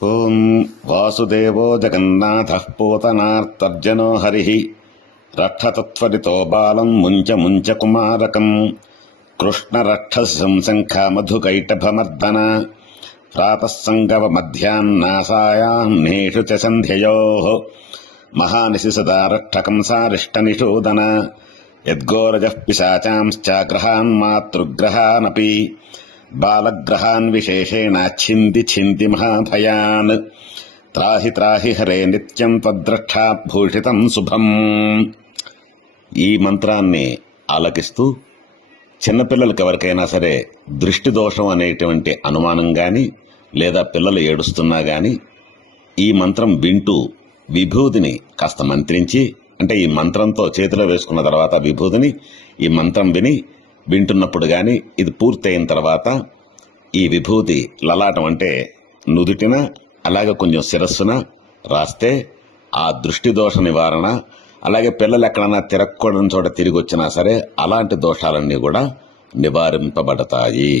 ఓం వాసుదేవో జగన్నాథ పూతనార్తర్జనో హరి రక్షతత్వరితో బాలం ముంచ ముంచ కుమారకం కృష్ణరక్షసం శంఖమధుకైటభమర్దన ప్రాతస్సంగవ మధ్యాన్నాసాయాన్నేషు చ సంధ్యయో మహానిశి సదారక్షకం రక్షకం సారిష్టనిషూదన యద్గోరజः పిశాచాంశ్చాగ్రహాన్ బాలగ్రహాన్ విశేషేణ ఛింది ఛింది మహాభయాన్ త్రాహి త్రాహి హరే నిత్యం తద్రక్షాభూషితం శుభం. ఈ మంత్రాన్ని ఆలకిస్తూ చిన్నపిల్లలకి ఎవరికైనా సరే దృష్టి దోషం అనేటువంటి అనుమానం కానీ లేదా పిల్లలు ఏడుస్తున్నా కానీ ఈ మంత్రం వింటూ విభూతిని కాస్త మంత్రించి అంటే ఈ మంత్రంతో చేతిలో వేసుకున్న తర్వాత విభూతిని ఈ మంత్రం విని వింటున్నప్పుడు కానీ ఇది పూర్తయిన తర్వాత ఈ విభూతి లలాటం అంటే నుదుటిన అలాగే కొంచెం శిరస్సున రాస్తే ఆ దృష్టి దోష నివారణ అలాగే పిల్లలు ఎక్కడన్నా తిరగకూడని చోట తిరిగి వచ్చినా సరే అలాంటి దోషాలన్నీ కూడా నివారింపబడతాయి.